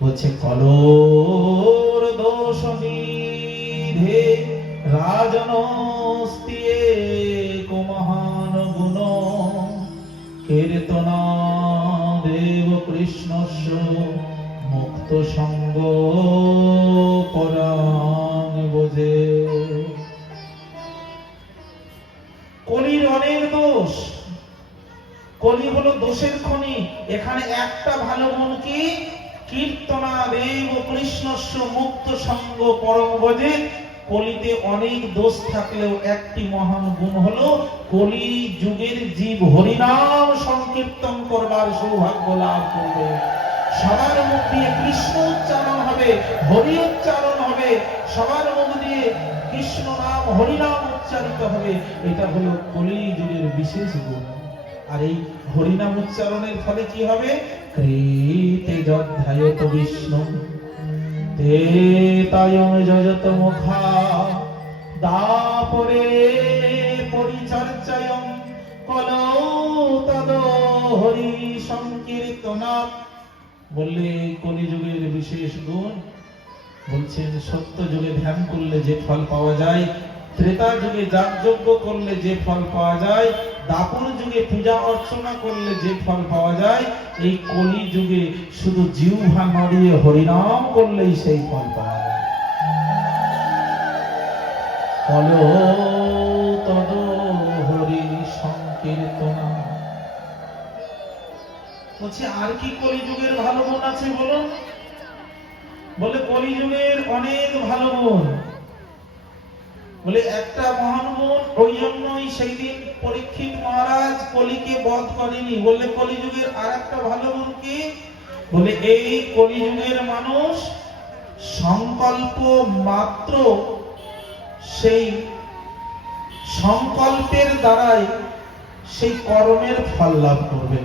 বলছে কলোর দোষ নিধে রাজনস্তিয়ে কুমহান গুণ কীর্তনা দেব কৃষ্ণস্য মুক্ত সঙ্গ পরাণ বোঝে। কলির অনেক দোষ, কলি হলো দোষের খনি। এখানে একটা ভালো গুণ কি? কীর্তনা দেব কৃষ্ণস্য মুক্ত সঙ্গ পরম বোঝে। কলিতে অনেক দোষ থাকলেও একটি মহান গুণ হলো কলি যুগের জীব হরিনাম সংকীর্তন করবার সৌভাগ্য লাভ করবে। সবার মুখ দিয়ে কৃষ্ণ উচ্চারণ হবে, হরি উচ্চারণ হবে, সবার মুখ দিয়ে কৃষ্ণ নাম হরিনাম উচ্চারিত হবে। এটা হলো কলি যুগের বিশেষ গুণ। আর এই হরিনাম উচ্চারণের ফলে কি হবে? কৃতে যধ্যায়ত বিষ্ণু তে তায়ং যজত মুখা দাপরে পরিচর্যায়ং কলৌ তদ হরি সংকীর্তনা। বললে কলিযুগের বিশেষ গুণ, বলছেন সত্য যুগে ধ্যান করলে যে ফল পাওয়া যায়, ত্রেতা যুগে যাগযজ্ঞ করলে যে ফল পাওয়া যায়, দাপর যুগে পূজা অর্চনা করলে যে ফল পাওয়া যায়, এই কলি যুগে শুধু জিহ্বা নড়িয়ে হরিনাম করলেই সেই ফল পাওয়া যায়। কলৌ তদ হরি সংকীর্তনা। বলছে আর কি কলিযুগের ভালো গুণ আছে বলুন? বলে কলিযুগের অনেক ভালো গুণ। বলে একটা মহান গুণ, ওই জন্যই সেই দিন পরীক্ষিত মহারাজ কলিকে বধ করেনি। বললে কলিযুগের আর একটা ভালো গুণ কি? বলে এই কলিযুগের মানুষ সংকল্প মাত্র, সেই সংকল্পের দ্বারাই সেই কর্মের ফল লাভ করবে।